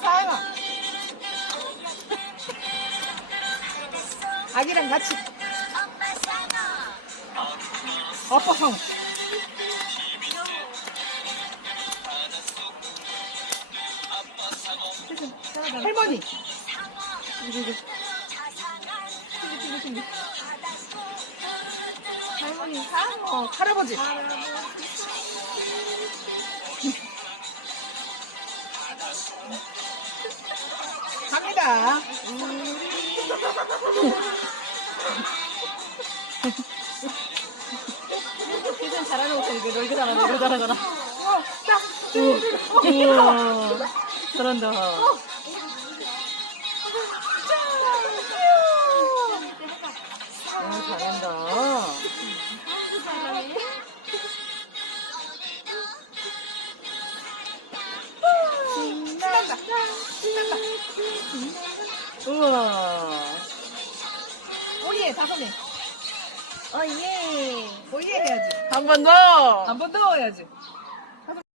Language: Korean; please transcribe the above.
사연아. 아기랑 같이. 아빠 형. 할머니. 할머니 상어 할아버지. 갑니다. 기준 잘하는 거 이거 이거 잘하네 이거 잘하잖아. 우와 잘한다. 아 잘한다. 신난다. 신난다. 우와. 오예 다섯 명. 어 예. 오예 해야지. 한 번 더. 한 번 더 해야지.